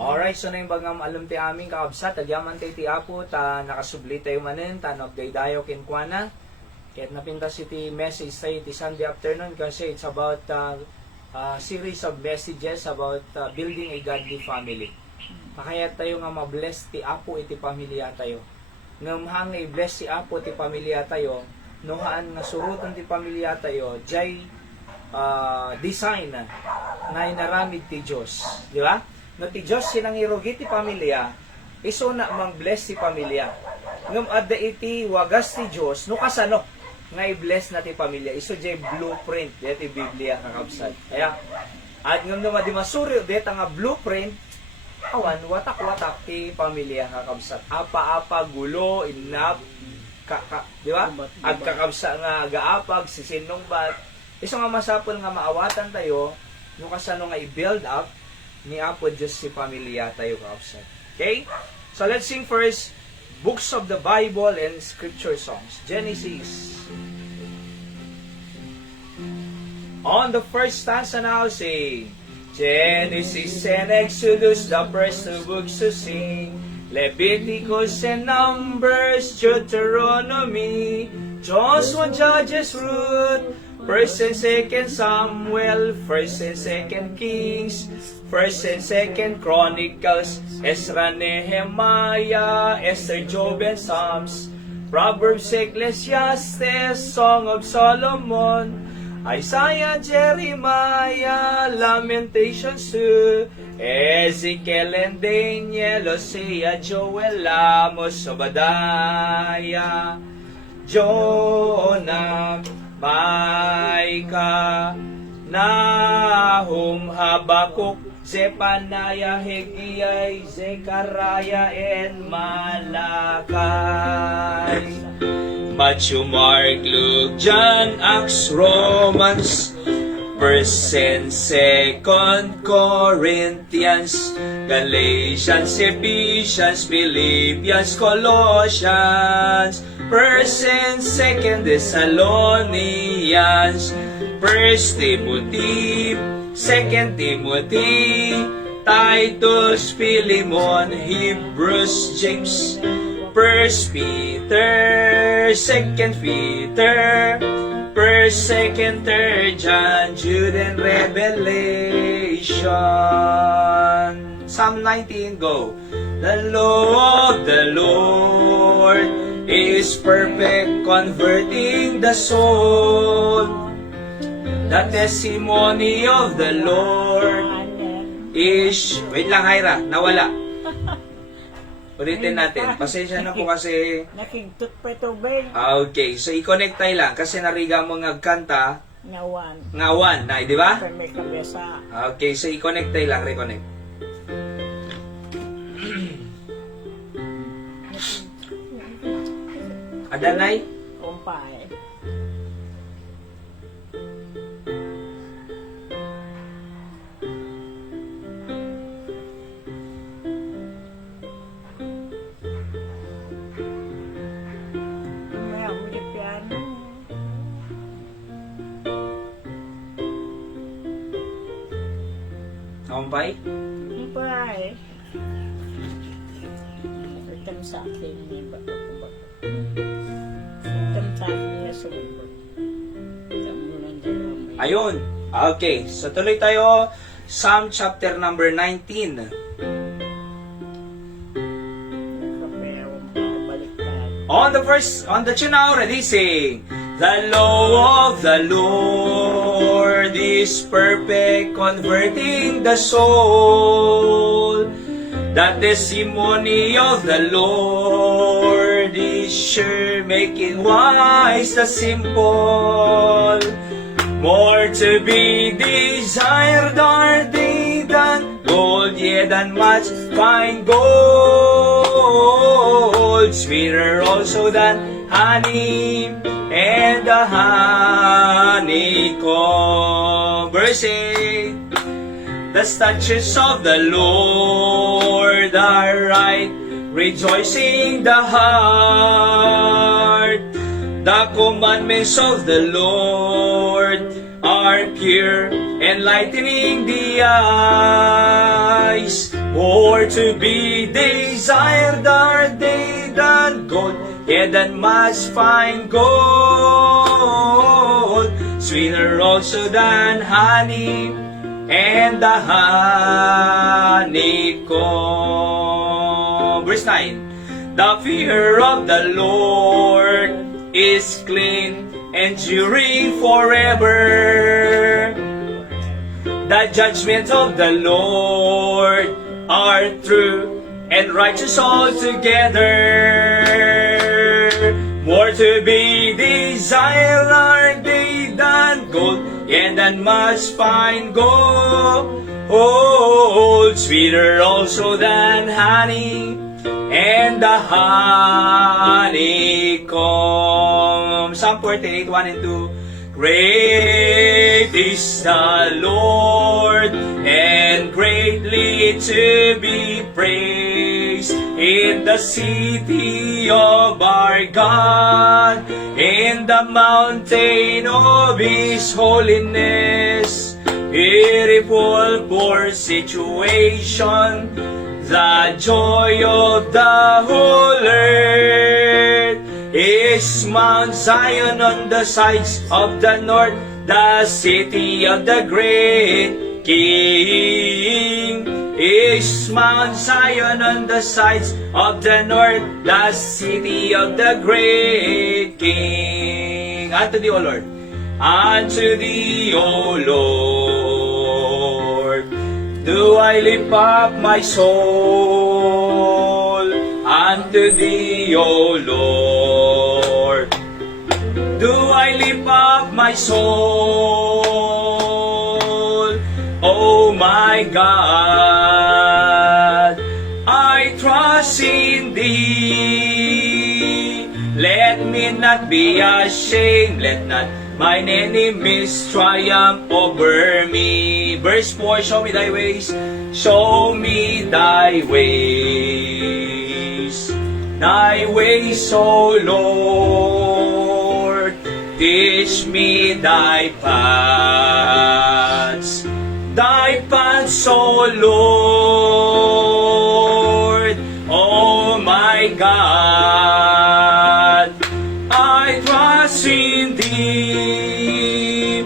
Alright, so na yung bagang alam ti aming kakabsat, agyaman tayo ti Apo, ta nakasubli tayo manin, ta nagdaydayo kinkwana. Kahit napinta si ti message tayo ti Sunday afternoon kasi it's about series of messages about building a godly family. Pakaya tayo nga mabless ti Apo iti pamilya tayo. Ngamhang i-bless si Apo ti pamilya tayo, nuhaan nga surutan ti pamilya tayo, jay design na inaramid ti Diyos. Di ba? No ti Diyos sinang irugi ti pamilya, iso na mang-bless ti pamilya. Ngam adda iti wagas ti Diyos, no kasano nga i-bless na ti pamilya. Iso jay blueprint, di ti Biblia kakabsat. Kaya, at ngam naman di masuri, di nga blueprint, awan, watak-watak ti pamilya kakabsat. Apa-apa, gulo, inap, di ba? Ag kakabsa nga agaapag, sisinong bat. Iso nga masapol nga maawatan tayo, no kasano nga i-build up, ni Apo Diyos si pamilya tayo kakabsat. Okay? So let's sing first, books of the Bible and scripture songs. Genesis. On the first stanza now, sing. Genesis and Exodus, the first two books to sing. Leviticus and Numbers, Deuteronomy, Joshua, Judges, Ruth, First and Second Samuel, First and Second Kings, First and Second Chronicles, Ezra, Nehemiah, Esther, Job, and Psalms, Proverbs, Ecclesiastes, Song of Solomon, Isaiah, Jeremiah, Lamentations 2, Ezekiel and Daniel, Hosea, Joel, Amos, Obadiah, Jonah, Micah, Nahum, Habakuk, Zephaniah, Haggai, Zechariah, and Malachi. Matthew, Mark, Luke, John, Acts, Romans, 1st and 2nd Corinthians, Galatians, Ephesians, Philippians, Colossians, 1st and 2nd Thessalonians, 1st Timothy, 2nd Timothy, Titus, Philemon, Hebrews, James, 1st Peter, 2nd Peter, 1st, 2nd, 3rd John, Jude, and Revelation. Psalm 19, go. The law of the Lord is perfect, converting the soul. The testimony of the Lord is... Wait lang, Hyra. Nawala. Ulitin natin. Pasensya na po kasi... Nakingtot pa tubig. Okay. So, i-connect tayo lang. Kasi nariga mo ngagkanta. Ngawan. Ngawan. Na, di ba? May kabesa. Okay. So, i-connect tayo lang. Reconnect. Adanay? Kumpay. May ako piano. Kumpay? Kumpay. Itam sa akin ni baka. Ayun. Okay. So, tuloy tayo. Psalm chapter number 19. On the tune now, ready, sing. The law of the Lord is perfect, converting the soul. The testimony of the Lord is sure, making wise the simple. More to be desired are they than gold, yea, than much fine gold. Sweeter also than honey, and the honeycomb. Verse 8. The statutes of the Lord are right, rejoicing the heart. The commandments of the Lord are pure, enlightening the eyes. More to be desired are they than gold, yea, than much fine gold. Sweeter also than honey and the honeycomb. Verse 9. The fear of the Lord is clean, enduring forever. The judgments of the Lord are true and righteous altogether. More to be desired are they than gold, and than much fine gold. Sweeter also than honey and the honeycomb. Psalm 48, 1 and 2. Great is the Lord, and greatly to be praised in the city of our God, in the mountain of His holiness. Beautiful for situation, the joy of the whole earth is Mount Zion on the sides of the north, the city of the great King. Is Mount Zion on the sides of the north, the city of the great King. Unto thee, O Lord, unto thee, O Lord, do I lift up my soul. Unto thee, O Lord, do I lift up my soul. Oh my God, I trust in thee. Let me not be ashamed, let not mine enemies triumph over me. Verse 4, show me thy ways, show me thy ways. Thy ways, O Lord, teach me thy paths. Thy paths, O Lord, oh my God, I trust in thee.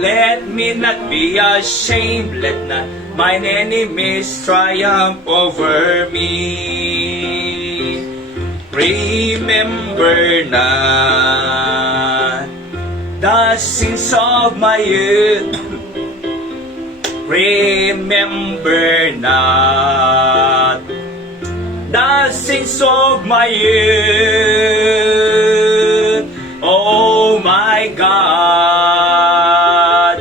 Let me not be ashamed, let not mine enemies triumph over me. Remember not the sins of my youth. Remember not the sins of my youth. Oh my God,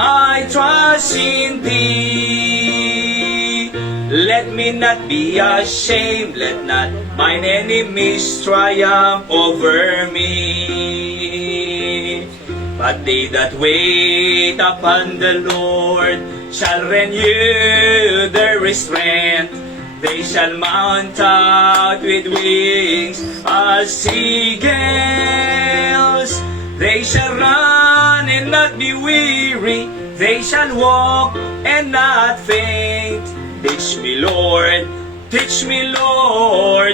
I trust in thee. Let me not be ashamed, let not mine enemies triumph over me. But they that wait upon the Lord shall renew their strength. They shall mount out with wings as eagles. They shall run and not be weary. They shall walk and not faint. Teach me, Lord,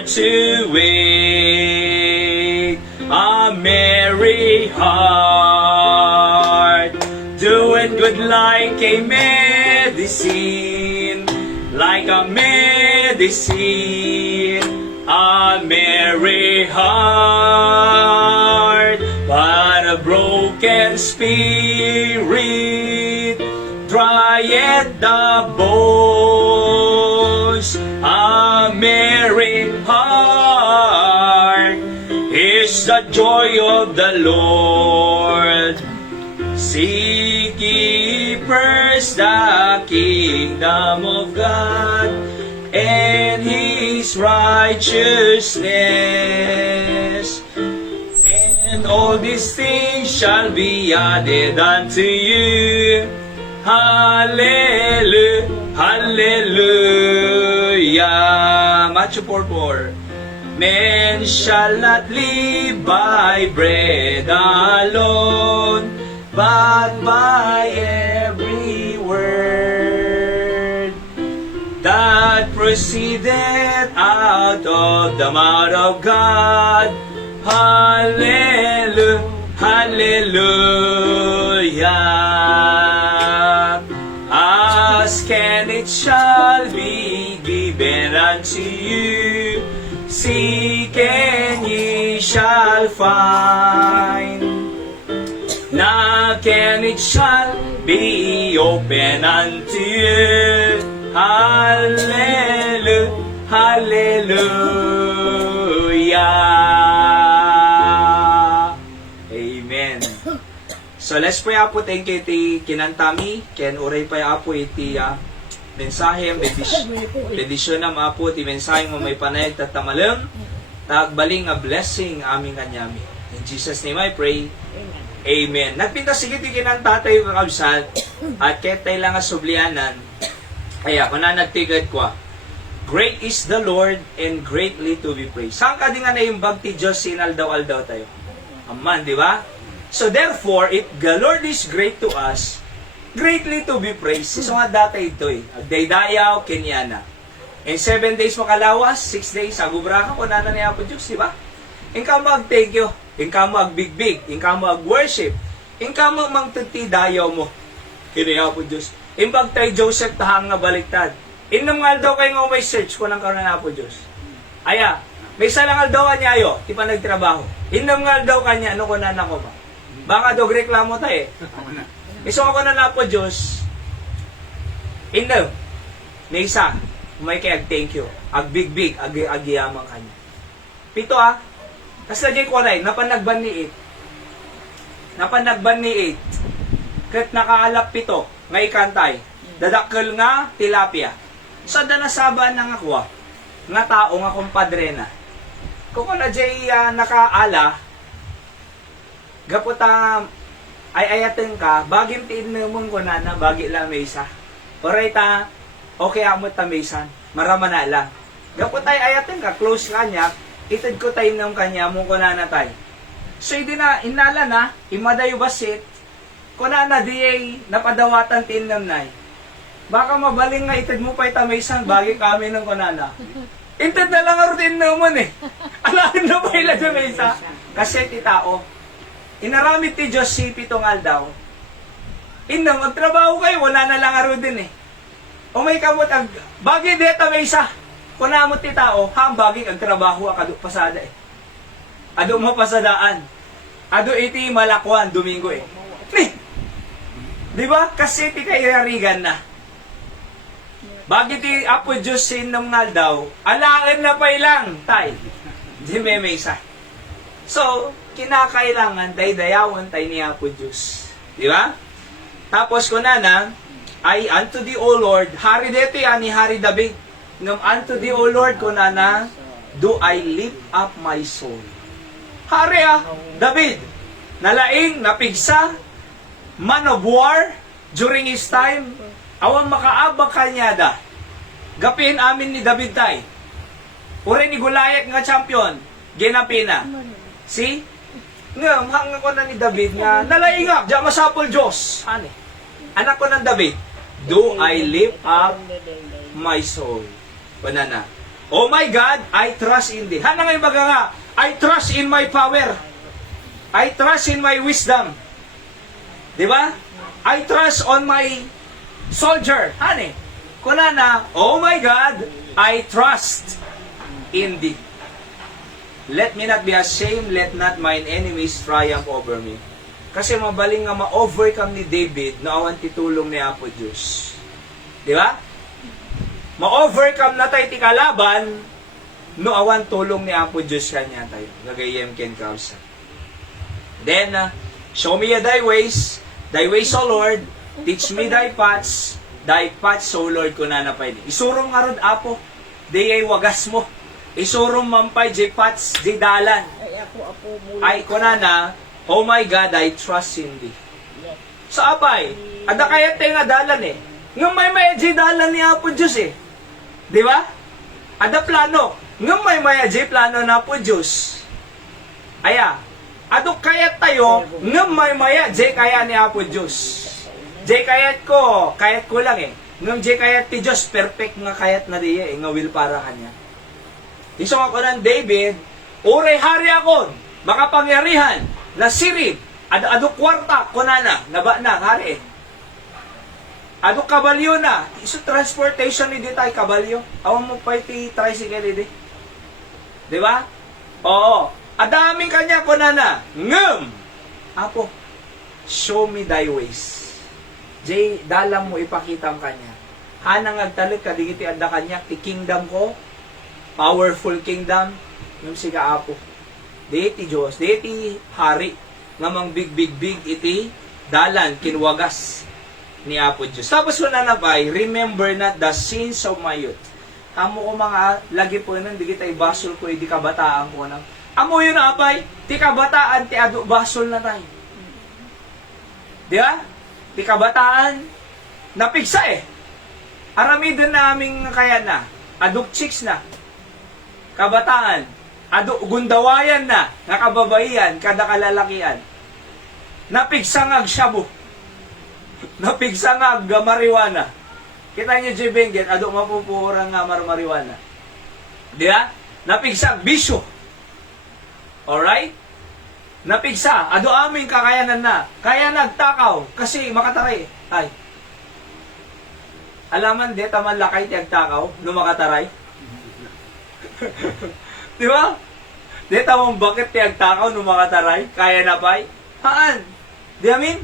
to wait. A merry heart, doing good like a medicine, like a medicine. A merry heart, but a broken spirit drieth the bones. A merry heart is the joy of the Lord. Seek ye first the kingdom of God and His righteousness, and all these things shall be added unto you. Hallelujah, hallelujah. Matthew 4:4. Men shall not live by bread alone, but by every word that that proceedeth out of the mouth of God. Hallelujah, hallelujah. Ask and it shall be given unto you. Seek and ye shall find. Knock and it shall be open unto you. Hallelujah, hallelujah. Amen. So let's pray apo, thank you iti kinantami, ken uray pa apo iti mensahe, bendisyon na apo, iti mensahe mo may panayag tatamalang, tagbaling a blessing aming kanyami. In Jesus' name I pray. Amen. Amen. Nagpinta sige iti kinantatay yung kakabsat, at ketay lang sublianan, kaya kung na nagtigad ko, great is the Lord and greatly to be praised. Saan ka din nga na yung bagti Diyos sinaldaw-aldaw tayo? Aman, di ba? So therefore, if the Lord is great to us, greatly to be praised. So nga data ito eh. Agdaydayaw, Kenyana. In 7 days makalawas, 6 days, agubra ka ko na niya po Diyos, di ba? Inka mag-thank you, inka mag-big-big, inka mag-worship, inka mag-magtatidayaw mo. Kiniya po Diyos. Imbag tayo Joseph tahang nga baliktad. Innum daw kayo nga may search ko ng karoon na po Diyos. Aya, may salangal daw kanya ayo, di pa nagtrabaho. Innum daw kanya, ano ko na nako ba? Baka dog reklamo tayo eh. Iso ako na po Diyos. Innum, may isa, may kaya thank you. Ag big, agiyamang kanya. Pito Kasi na ko na napanagban ni 8. Kat nakaalap pito, nga ikantay. Dadakkel nga tilapia. Sa danasaban ng akwa, nga tao nga kumpadre na. Kung na jay nakaala, gaputa ay ayaten ka, bagim tiinumon ko na bagi lang may isa. Oray okay amot ta maysan, marama na lang. Gaputa ay ayaten ka, close kanya, itid ko tayo ng kanya, mong ko na natay. So, hindi na, inala na, imadayo basit, kuna na di napadawatan tinam na. Baka mabaling nga itid mo pa itamaysan, bagi kami ng kunana. Itid na lang ang routine naman eh. Alahin na pa ila dyan may isa. Kasi ti tao, inaramit ti Diyos si pitongal daw. Inang, magtrabaho kayo, wala na lang ang routine eh. O may kamot, bagi deta may isa. Kuna mo ti tao, hambagi ang trabaho akado pasada eh. Ado mo pasadaan. Ado iti malakwan Domingo eh. Ni. 'Di ba? Kasi ti kairarigan na. Bagi ti Apo Diyos sinumngal daw, alaan na pa ilang tay. Di may isa. So, kinakailangan daydayawan tay ni Apo Diyos. 'Di ba? Tapos kunana ay unto thee O Lord, hari deti ani hari David. Ngam unto thee, O Lord, kunana, do I lift up my soul. Hari David, nalaing, napigsa, man of war, during his time, awang makaabak kanya da. Gapin amin ni David tay. Uri ni Goliath nga champion, ginapina. See? Ngam, hanga ko na ni David nga, nalaingak, diya masapol Diyos. Ano? Anak ko ng David, do I lift up my soul. Banana. Oh my God, I trust in thee. Hana ngayon baga nga, I trust in my power. I trust in my wisdom. Di ba? I trust on my soldier. Hani? Kunana, oh my God, I trust in thee. Let me not be ashamed, let not mine enemies triumph over me. Kasi mabaling nga ma-overcome ni David na awan titulong ni Apo Diyos. Di ba? Ma-overcome na tayo ti kalaban, no awan tulong ni Apo Diyos kanya tayo. Gagayem ken kausa. Then, show me thy ways, O Lord, teach me thy paths, O Lord, kunana pa ini. Isurom nga rod, Apo, di ay wagas mo. Isurom mampay, di paths, di dalan. Ay, kunana, oh my God, I trust in thee. So, apay, ada kaya tayo nga dalan eh. Nga may di dalan ni Apo Diyos eh. Di ba? Ada plano. Nga may di plano na po Diyos. Aya, adok kayat tayo, nga may di kaya ni Apo Diyos. Di kayat ko lang eh. Ngam di kayat ti Diyos, perfect nga kayat na diya, nga will para kanya. Isong ako ng David, uray hari akon, makapangyarihan, na sirip, ado kwarta, kunana, naba na, hari. Ado kabalyo na, iso transportation ni di tayo, kabalyo. Awan mo pa iti tricycle di. Di ba? Oo. Adaming kanya, kunana, ngem! Apo, show me thy ways. Jay, dalam mo ipakita ang kanya. Hanang agtalit ka, digiti anda kanya, ti kingdom ko, powerful kingdom, ng siga apo. Diti Diyos, diti hari, ngamang big iti, dalan, kinwagas ni Apo Diyos. Tapos ko na nabay, remember not the sins of my youth. Amo ko mga, lagi po nun, digiti ay basol ko, di kabataan ko nang. Amo yun abay, ti kabataan, ti adu basol na tayo. Di ba? Ti kabataan, napigsa eh. Aramidon na aming kaya na, aduk chicks na, kabataan, gundawayan na, nakababaihan, kada kalalakian, napigsangag shabu, napigsangag mariwana. Kita niyo, J. Benguet, mapupurang nga mariwana. Di ba? Napigsang bisyo. Alright? Napigsa, aming kakayanan na. Kaya nagtakaw, kasi makataray. Ay. Alaman, di taman lakay ti agtakaw, no makataray. Di ba? Di tamang bakit ti agtakaw, no makataray. Kaya na pa'y. Haan? Di amin?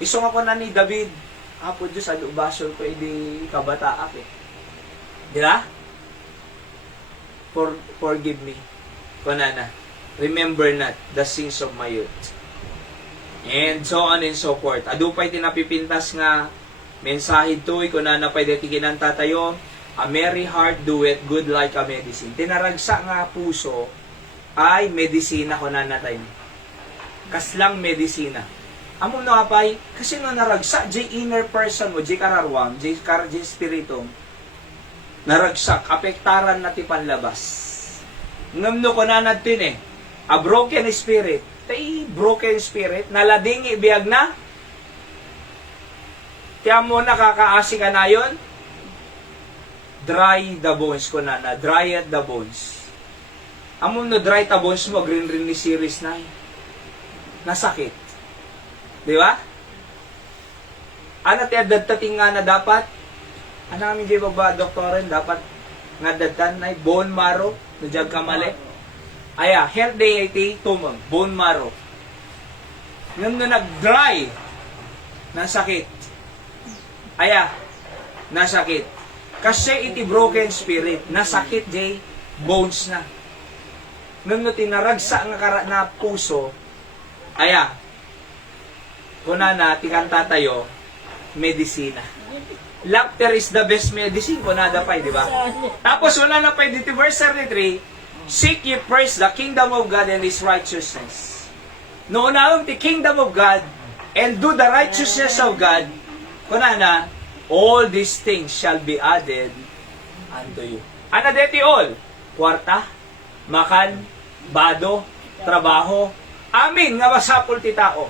Isong ako na ni David. Apo Diyos, basol ko, hindi kabataak eh. Di ba? Forgive me. Kunana. Remember not the sins of my youth. And so on and so forth. Ado pa'y tinapipintas nga mensahe to'y kung na pwede tiginan tatayo. A merry heart doeth good like a medicine. Tinaragsa nga puso ay medisina ko na natay. Kaslang medisina. Among nakapay, kasi no naragsa, jay inner person mo, jay kararwang, jay spiritum, naragsak, apektaran na ti panlabas. Ngamno ko na natin eh, a broken spirit, tay broken spirit, nalading ibiyag na, tiyan mo nakakaasi ka na yun, dry the bones ko na, dry at the bones. Among no dry the bones mo, green ni series na nasakit. Di ba? Ano ti adadtating nga na dapat? Ano kami di ba doktoren dapat nga dadtan ay bone marrow no jag kamali. Aya, health day iti tumong bone marrow. Ngam na nag-dry nasakit. Aya, nasakit. Kasi iti broken spirit, nasakit jay bones na. Ngam no tinaragsa nga na puso. Aya, kuna na, tikanta tayo, medisina. Laughter is the best medicine, kuna na pa, di ba? Tapos, wala na pa, dito verse 33, seek ye first the kingdom of God and His righteousness. Noon na the kingdom of God and do the righteousness of God, kuna na, all these things shall be added unto you. Ano deti all? Kwarta, makan, bado, trabaho, amin nga masapul ti tao.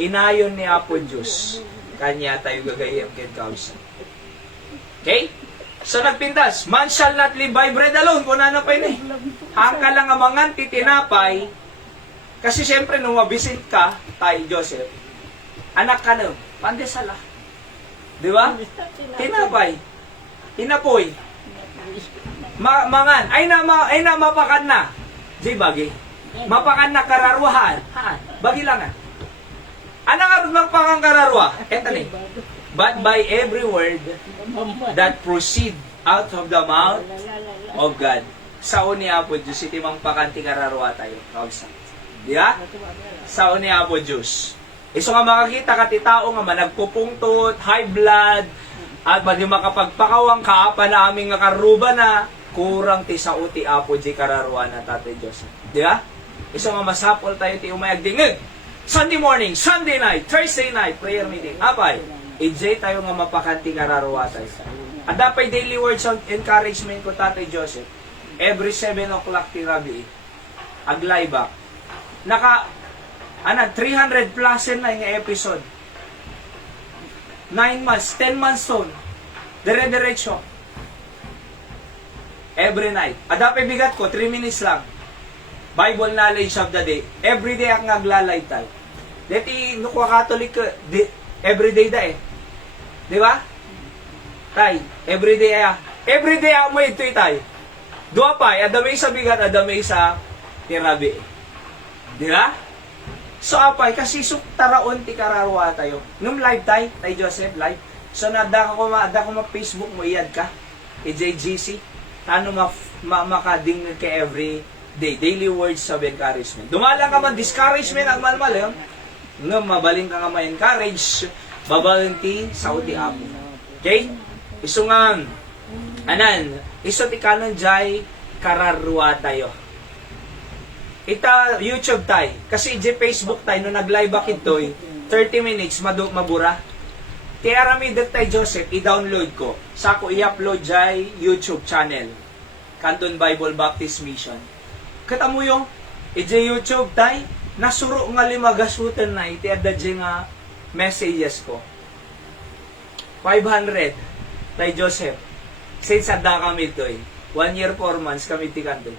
Inayon ni Apo Diyos, kanya tayo gagayam ken kausa. Okay? So nagpintas, man shall not live by bread alone, kung ano pa yun eh. Hangka lang amangan titinapay, kasi siyempre nung mabisit ka, tayo Joseph, anak ka na, pandesala. Di ba? Tinapay, tinapoy, mangan, ay na mapakan na. Di bagi, mapakan na kararwahan, bagi lang nga. Ano nga rin magpakangararwa? Eto ni. But by every word that proceed out of the mouth of God. Sao ni Apo Diyos, iti mang pakanti kararwa tayo. Kausa. Di ba? Sao ni Apo Diyos. Iso nga makakita ka ti tao nga managpupungtot, high blood, at madi makapagpakawang kaapa na aming nga karuba na, kurang ti sao ti Apo di kararwa na Tatay Diyos. Di ba? Iso nga masapol tayo ti umayag dingig. Sunday morning, Sunday night, Thursday night, prayer meeting. Apay, EJ tayo nga mapakanti kararwa tayo. At dapat daily words of encouragement ko Tatay Joseph. Every 7 o'clock ti Rabi, aglay back. 300 plus na yung episode. 9 months, 10 months soon. Dire-diretso. Every night. Adape bigat ko, 3 minutes lang. Bible knowledge of the day. Every day ang naglalay tayo. Deti, nukwa Catholic, everyday da eh. Di ba? Tay, everyday ah. Everyday mo ito tayo. Dua pa, adamay sa bigat, adamay sa tirabi. Di ba? So apay, kasi taraon ti kararwa tayo. Nung live tayo Joseph, live. So nada ko Facebook mo iyad ka. JGC. Tano makading ka every day. Daily words of encouragement. Dumala ka man, discouragement ang malmal yun. Nung mabaling ka nga ma-encourage, babaling ti Saudi Abu. Okay? Iso nga, anan, iso ti kanon jay kararwa tayo. Ita YouTube tayo. Kasi di Facebook tayo, nung nag-live bakit to'y, 30 minutes, mabura. Kaya ramidat tayo, Joseph, i-download ko. Sako i-upload jay YouTube channel. Canton Bible Baptist Mission. Kata mo yung, YouTube tayo, nasuro nga limagasutan na, iti adda nga messages ko. 500 tayo, Joseph. Since adda kami to'y, 1 year 4 months kami ti Canton.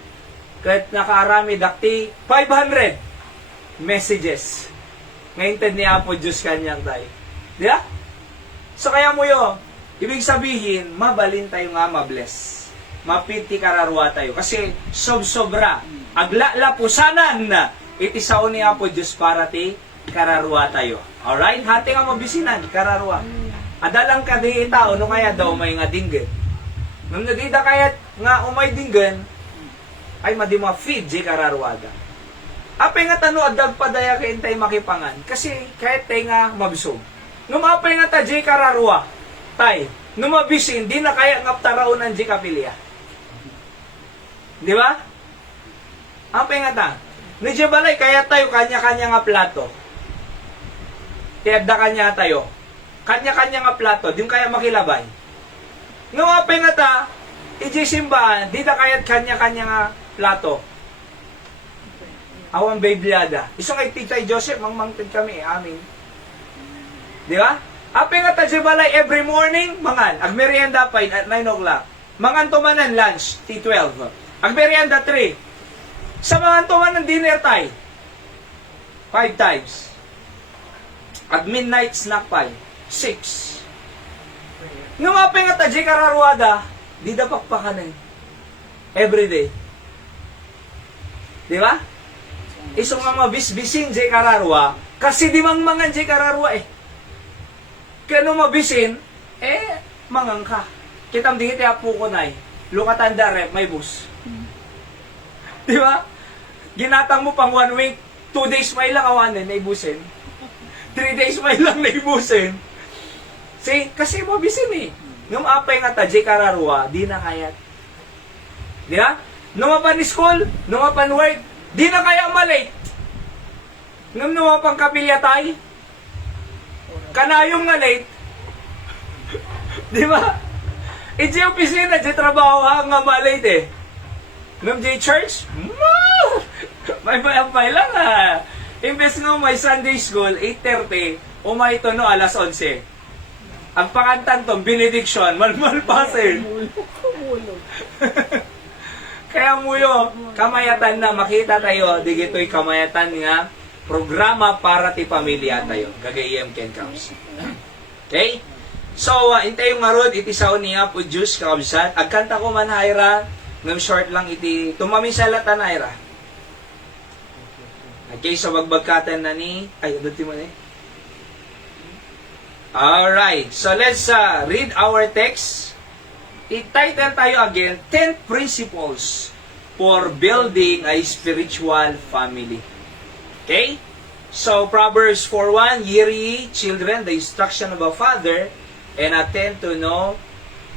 Kahit nakaarami dakti 500 messages. Ngayon tad ni Apo Diyos kanyang tayo. Di ba? So kaya mo yun, ibig sabihin, mabalin tayo nga mabless. Mapiti kararwa tayo. Kasi sobra. Aglala pusanan na iti sao ni Apo Diyos para ti kararwa tayo. Alright? Hati nga mabisinan, kararwa. Adalang ka di tao, no kaya daw may nga dinggan. Nung nagida kaya nga umay dinggan, ay madi ma-feed di kararwada. Apay nga tano adag padaya kay intay makipangan kasi kahit tay nga mabisog. Numapay nga ta di kararwa tay numabisin di na kaya ngap taraunan di kapilya. Di ba? Apay nga ta ni di balay kaya tayo kanya-kanya nga plato. Tiada kanya tayo. Kanya-kanya nga plato, di kaya makilabay. Numapay nga ta iji simbahan, di na kaya kanya-kanya nga plato. Awang Bibliada. Isang kay Titay Joseph, mangmangtid kami, amin. Di ba? Ape nga ta balay every morning, mangan. Ag merienda pa at 9 o'clock. Mangan tumanan lunch, T12. Ag merienda 3. Sa mangan tumanan dinner tay. 5 times. Ag midnight snack pa 6. Nung ape nga ta kararwada, di dapak pa kanin. Everyday. Di ba? Iso nga mabisbisin jay kararwa, kasi di mangan jay kararwa eh. Kaya nung mabisin, mangang ka. Kitam di kiti apo ko na lukatanda rep, may bus. Di ba? Ginatang mo pang 1 week, 2 days may lang awanin, naibusin. 3 days may lang naibusin. See, kasi mabisin eh. Nung apay nga ta, jay kararwa, di na kayat. Di ba? Nung mapan school, nung mapan work, di na kaya malate. Nung mapan kapilya tayo, kanayong nga late. Di ba? Iti opisina, di trabaho nga malate eh. Nung di church, may bayang lang ha. Imbes nga may Sunday school, 8:30, umay ito no, alas 11. Ang pangantan to, benediction, malpasin. Kaya mo yun, kamayatan na makita tayo, di gito'y kamayatan nga programa para ti pamilya tayo. Gagayem Ken Counts. Okay? So, intay yung marod, iti sao niya po Diyos kakabsat. Agkanta ko man hayra, ngam short lang iti, tumamisalatan hayra. Okay, so magbagkatan na ni, ay, dati mo na eh. Alright, so let's read our text. I-title tayo again, 10 Principles for Building a Spiritual Family. Okay? So, Proverbs 4:1, Hear ye, children, the instruction of a father, and attend to no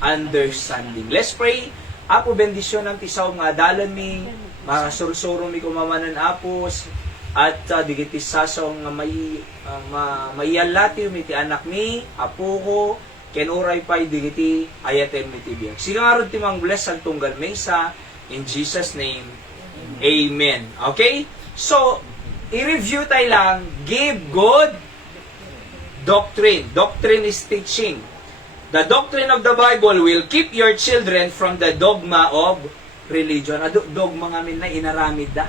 understanding. Let's pray. Apo, bendisyon ng tisaw nga dalan mi, mga sursuro mi kumamanan apos, at digiti sasong nga mayalati mi ti anak mi, apo ko, ken uray pay digiti ayaten mi ti biag. Sigarod ti mang bless ang tunggal mesa, in Jesus name, Amen. Okay? So, i-review tayo lang, give good doctrine. Doctrine is teaching. The doctrine of the Bible will keep your children from the dogma of religion. Dogma nga na inaramid da.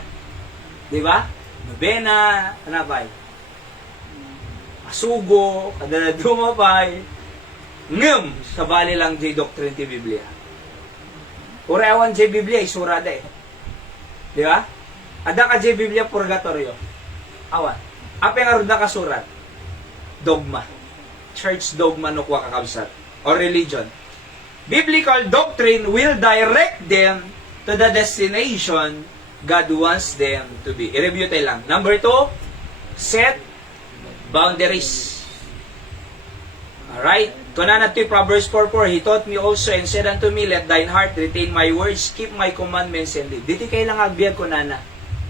Di ba? Nobena, ano ba? Asugo, kada dumapay. Ngem, sa bali lang jay doctrine ti Biblia. Urawan jay Biblia, isura da eh. Di ba? Ada ka jay Biblia, purgatorio. Awan. Apa yung aruda ka surat? Dogma. Church dogma no kwa kakabsat. Or religion. Biblical doctrine will direct them to the destination God wants them to be. I-review tayo lang. Number 2, set boundaries. Alright? Kunana to Proverbs 4:4, He taught me also and said unto me, let thine heart retain my words, keep my commandments and live. Dito kayo lang agbiag kunana.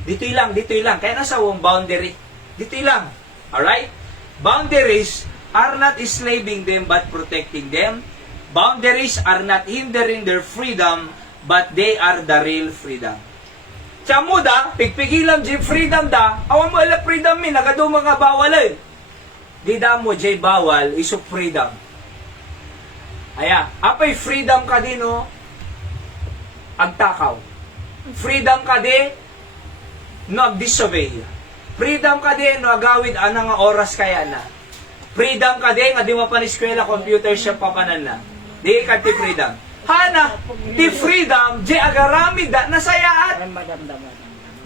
Dito lang. Kaya nasa wong boundary. Dito lang. Alright? Boundaries are not enslaving them but protecting them. Boundaries are not hindering their freedom but they are the real freedom. Tiyamu da, pigpigilam jay freedom da, awan mo ala freedom mi, nagado mga bawal eh. Di da mo jay bawal, iso freedom. Aya, apay freedom ka din no, agtakaw. Freedom ka din, no ag-disobey. Freedom ka din, no agawid anang oras kaya na. Freedom ka din, nga di mo pa ni eskwela, computer shop pa panan na. Di ka ti freedom. Hana, ti freedom, di agarami da, nasayaat. Ay, madamdaman.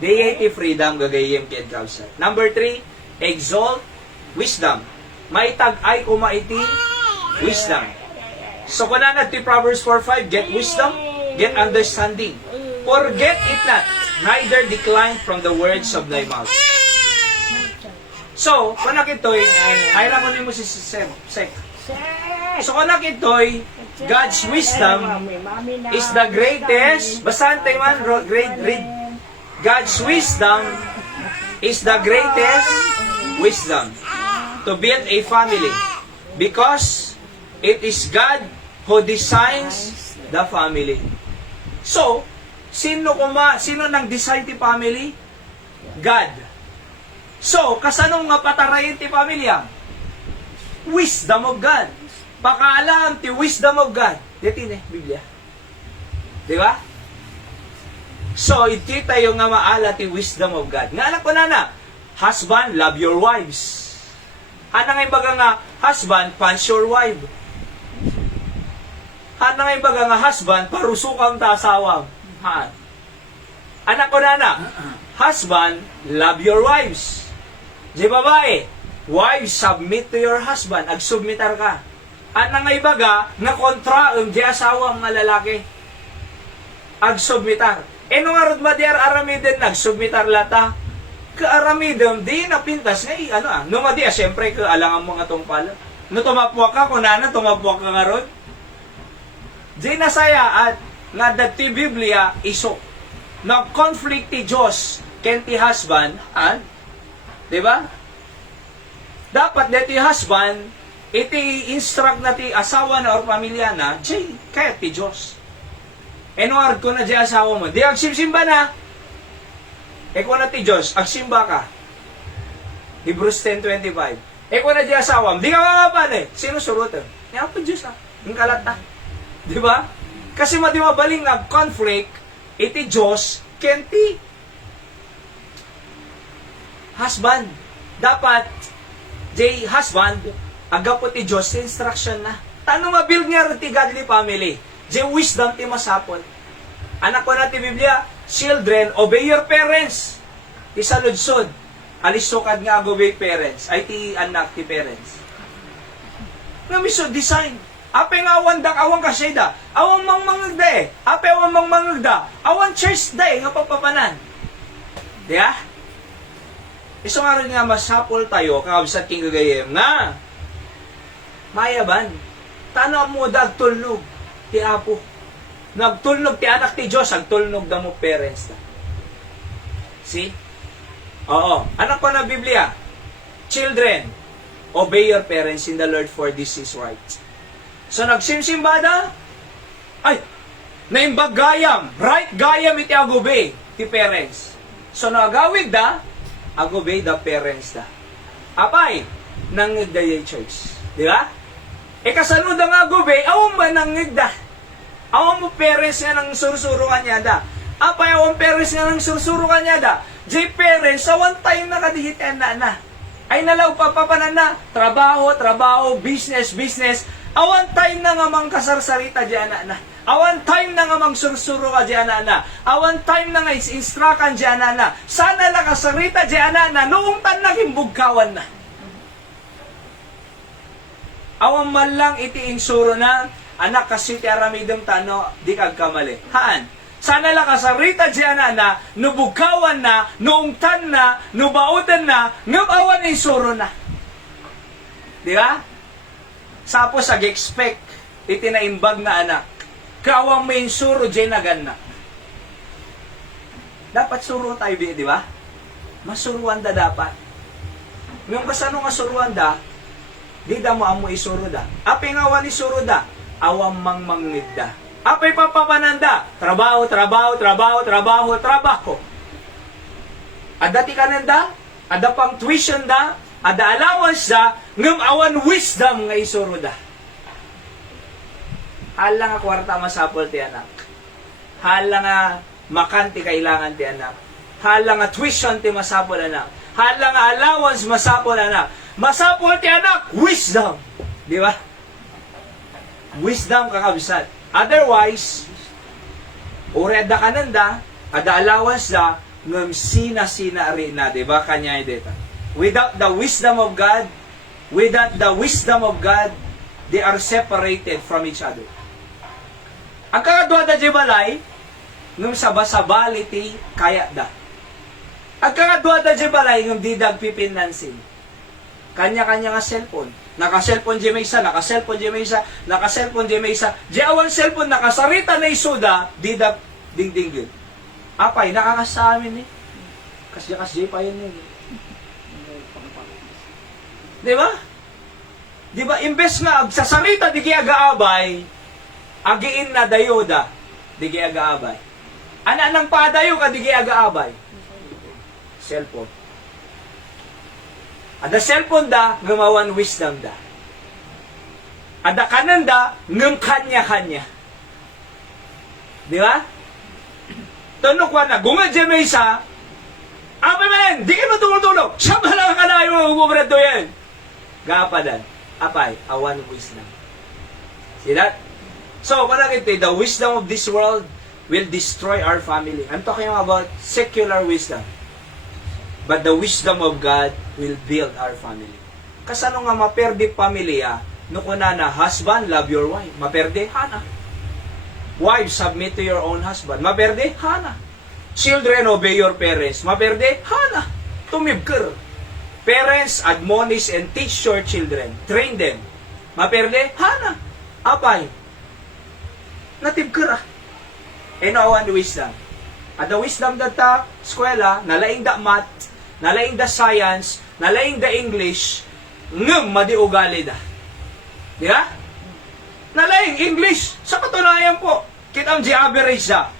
Di ti freedom, gagayim kid kausa. Number 3, exalt wisdom. May tag-ay kumaiti wisdom. So, kung na ti Proverbs 4:5, get wisdom, get understanding. Forget it not, neither decline from the words of thy mouth. So, kung nakitoy, ay lang ko mo si Sek. So, kung nakitoy, God's wisdom is the greatest, basahan tayo man, read. God's wisdom is the greatest wisdom to build a family because it is God who designs the family. So, sino nang design ti family? God. So, kasanong nga patarayin ti pamilya? Wisdom of God. Pakaalam ti wisdom of God. Dito yun Biblia. Di ba? So, itita yung nga maala ti wisdom of God. Nga alam ko na, husband, love your wives. Ano nga baga nga, husband, punch your wife. Ano nga baga nga, husband, parusukang ta asawang. Anak ko na, husband, love your wives. Di babae, wives, submit to your husband. Ag-submitar ka. At nga ibaga, nga kontra di asawa mga lalaki. Ag-submitar. E nung arod madiar aramiden, nag-submitar lata. Ka-aramidem, di napintas nga, nung adi, siyempre, kaalangan mo nga tong pala. No tumapuak ka, kunana, tumapuak ka nga rod. Di nasaya at nga dati Biblia iso. Nag-conflict ti Diyos, ken ti husband, diba? Dapat deti husband, iti instruct na ti asawa na or pamilya na, jay, kaya ti Diyos. Enuard ko na di asawa mo, di agsimsimba na. Eko na ti Diyos, agsimba ka. Hebrews 10:25. Eko na di asawa mo, di ka mamapan eh. Sino surutan? Nga po Diyos yung kalata. Diba? Kasi madi mabaling nag-conflict, iti Diyos, kenti husband. Dapat, jay husband, agapo ti Diyos, instruction na. Tanong mabuild nga ti godly family. Jay wisdom ti masapon. Anak ko na ti Biblia, children, obey your parents. Ti saludsod. Alisukad nga obey parents. Ay ti anak ti parents. Nga miso design. Ape nga awan dak awan kasyeda. Awan mangmangagda eh. Ape awan mangmangagda. Awan church da eh. Nga papapanan. Diya? Iso nga rin nga masapol tayo, kakabsat king gagayem nga. Mayaban. Tano mo dagtulnog ti apo. Nagtulnog ti anak ti Diyos, agtulnog da mo parents na. See? Oo. Anak ko na Biblia. Children, obey your parents in the Lord for this is right. So nagsimsimbada, ay, naimbag gayam, right gayam iti agobey ti parents. So nagawid da, agobey the parents da. Apay, nang dayay church. Di ba? E kasano da nga gube, awang manangig da. Awang mo parents nga ng sursuro kanya da. Apay awang parents nga ng sursuro kanya da. Jay parents, awan time na kadihit na. Ay nalaw papapanan na. Trabaho, business. Awan time na nga mang kasarsarita dyan na. Awan time na nga mang sursuro ka dyan na. Awan time na nga instrukan dyan na. Sana lang kasarita dyan na. Noong tan naging bugkawan na. Awan man lang iti insuro na. Anak kasi ti aramidong tano, di kag kamali. Haan? Sana lang kasarita dyan na. Nubugkawan na. Noong tan na. Nubautan na. Ngawawan insuro na. Di ba? Sapos ag-expect iti naimbag na anak. Kawang may suro dyan na gana. Dapat suro tayo, di ba? Masuruan da dapat. Ngayon kasano nga suruan da, di da mo amo isuro da. Apay nga wan isuro da, awang mangmangid da. Apay papapananda, trabaho. Ada ti kananda, ada pang tuition da, ada allowance da, ngam awan wisdom nga isuro da. Hala nga kwarta masapol ti anak. Hala nga makanti kailangan ti anak. Hala nga tuition ti masapol anak. Hala nga allowance masapol anak. Masapol ti anak, wisdom. Di ba? Wisdom kakabsat. Otherwise, ureda kananda, ada allowance da, ngam sina rin na, di ba? Kanya dito. Without the wisdom of God, they are separated from each other. Ang kakadwa da jibalay, nung sabasabality, kaya da. Ang kakadwa da jibalay, nung di dagpipinansin. Kanya-kanya nga cellphone. Naka-cellphone di may isa. Di awang cellphone, nakasarita na isuda, di dag ding-ding. Apay, nakakasamin eh. Kasya pa yun eh. Di ba? Di ba, imbes nga, sa sarita di kaya gaabay, agiin na dayoda, di kaya gaabay. Ana nang padayo ka, di kaya gaabay. Cellphone. Ada cellphone da, ngamawan wisdom da. Ada kanan da, ngam kanya-kanya. Di ba? Tanong ko na, gumadya may isa, apay man, di kayo matulog-tulog. Siya ba lang kanayo mo hukubrado yan? Gapadan. Apay, awan wisdom. See that? So, panakit the wisdom of this world will destroy our family. I'm talking about secular wisdom. But the wisdom of God will build our family. Kasano nga maperde pamilya, no kunana, husband, love your wife. Maperde, hana. Wives, submit to your own husband. Maperde, hana. Children, obey your parents. Maperde, hana. Tumibker. Parents, admonish and teach your children. Train them. Maperde, hana. Apay. Natibker ah. E no awan wisdom. Ada wisdom data, eskwela, nalaing da math, nalaing da science, nalaing da English, ngem madi ugali da. Di ba? Nalaing English, sa katunayan po, kitang di average da.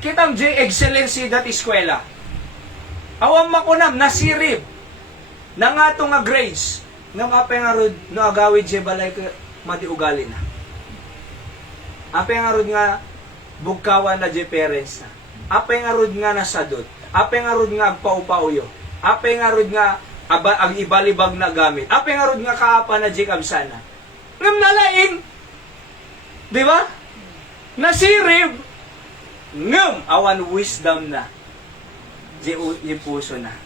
Kitang di excellency dat eskwela. Awang makunam, nasirib, na nga itong nga grades, nga mapengarod, no agawid di balay ka, madi ugali na. Apay nga rod nga bugkawan na di parents na. Apay nga rod nga nasadot. Apay nga rod nga agpau-pauyo. Apay nga rod nga ang ibalibag na gamit. Apay nga rod nga kaapa na di kamsana. Ngam nalaing. Di ba? Nasirib. Ngam awan wisdom na. Di puso na.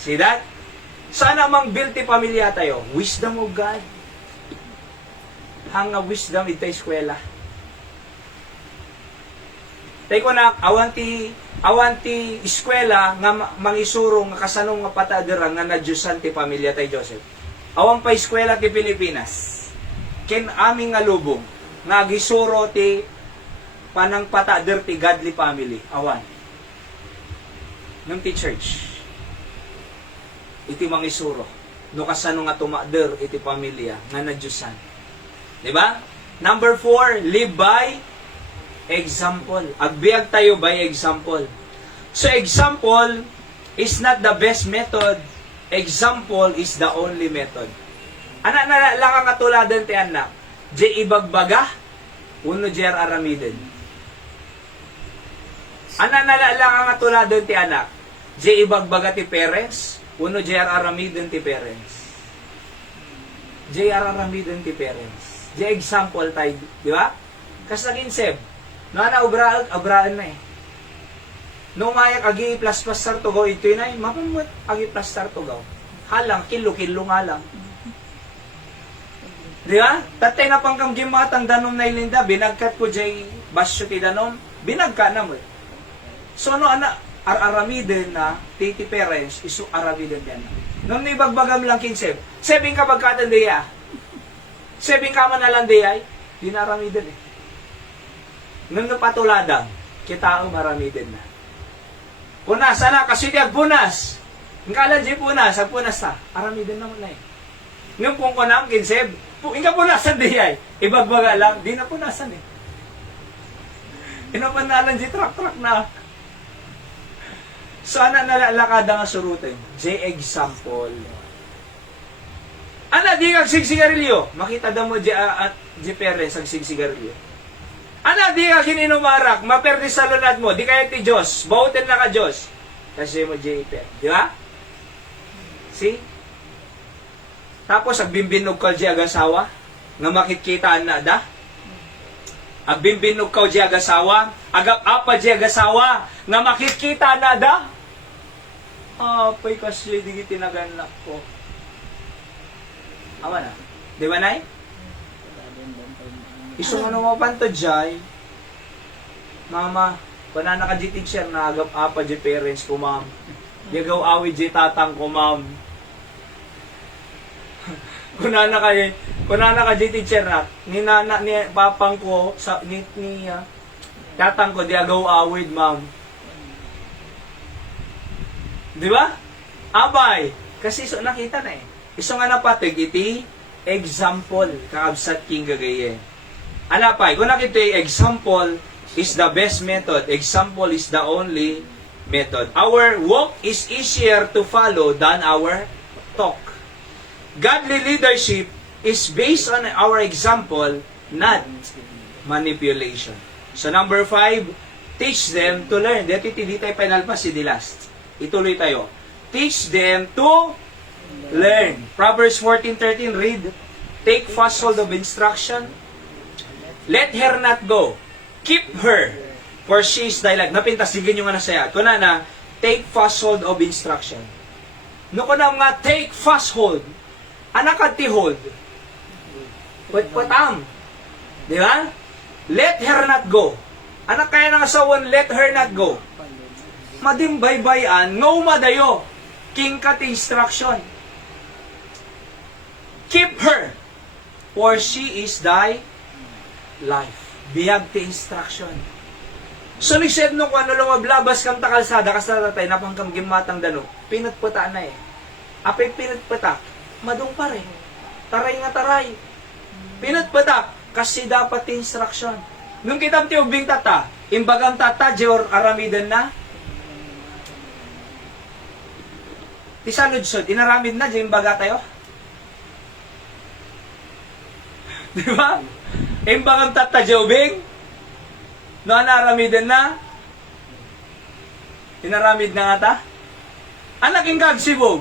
See that? Sana mang build pamilya tayo. Wisdom of God. Hanga wisdom ito eskwela. Tay ko na awanti eskwela nga mangisuro nga kasanong nga patadira nga nadyusan ti pamilya tay Joseph. Awan pa eskwela ti Pilipinas. Ken aming nga lubong nga gisuro ti panang patader ti godly family. Awan. Nang ti church. Iti mangisuro. No kasano nga tumader iti pamilya nga nadyusan. Diba? Number 4, live by example. Agbiag tayo by example. So, example is not the best method. Example is the only method. Anak na lang ang katuladan ti anak. Di ibagbaga, uno jer aramiden. Anak na lang ang katuladan ti anak. Di ibagbaga ti parents, uno jer aramiden ti parents. Di aramiden ti parents. Di example tayo, di ba? Kas naging seb, no na obraan na eh. No mayak agi plus sar to go ito na, mapamut agi plus sar to go. Halang, kilo nga lang. Di ba? Tatay na pang kamgimatang danom na ilinda, binagkat ko jay basyo ti danom, binagka na mo. So no, aramiden na, titi parents, isu aramiden yan. Nung nibagbagam lang kinseb, sebing ka bagkatan diya. Sebing ka man nalang diya, di na aramiden eh. Nung napatuladang, kita ang maramiden na. Punas, anak, kasi di agpunas. Ang kalan di punas, agpunas ta, aramiden naman na eh. Nung kung kunam, kinseb, inga punasan di ay. Ibagbaga lang, di na punasan eh. Inapanalan di trak-trak na. So, nalalakada nga surutin. J example. Ana, di kag sigsigarilyo. Makita da mo at di parents ang sigsigarilyo. Ana, di kag hininumarak. Maperdi sa lunad mo. Di kaya ti Diyos. Bautin na ka Diyos. Kasi mo J di ba? See? Tapos, agbimbinog ka di agasawa. Nga makikita na da. Agbimbinog ka di agasawa. Agap-apa di agasawa. Nga makikita na da. Apay kasi di tinaganap ko. Awa na. Di ba, Nay? Isong ano mo panto, Jai? Mama, panana ka di teacher na agap-apa di parents ko, ma'am. Di agaw awi di tatang ko, ma'am. Kunana ka di teacher na, ni papang ko, tatang ko, di agaw awid, ma'am. Di ba? Abay. Kasi so, nakita na eh. Iso nga napatig, iti example. Kakabsat king gagaye. Anapay, kung nakita yung example is the best method. Example is the only method. Our walk is easier to follow than our talk. Godly leadership is based on our example, not manipulation. So number 5, teach them to learn. Dito hindi tayo pinalpas, si the last. Ituloy tayo. Teach them to learn. Proverbs 14:13, read. Take fast hold of instruction. Let her not go. Keep her, for she is thy life. Napintas, sigin yung nga nasaya. Kuna na, take fast hold of instruction. No kuna nga, take fast hold. Anak at hold. Patam. Di ba? Let her not go. Anak kaya ng asawan, let her not go. Madimbaybayan, no madayo. King ka ti instruction. Keep her, for she is thy life. Biyag ti instruction. So, nised nung ano lumablabas kang takalsada, kasaratay, napangkang gimatang dano, pinatpata na eh. Apay pinatpata, madung pa rin. Taray nga taray. Pinatpata, kasi dapat ti instruction. Nung kitam ti ubing tata, imbagang tata, jor aramidan na, ti sanudsod, inaramid na, dyan baga tayo. Di ba? Imbagang tata, jobing, no, naramidin na, inaramid na nga ta. Anak yung kagsibog.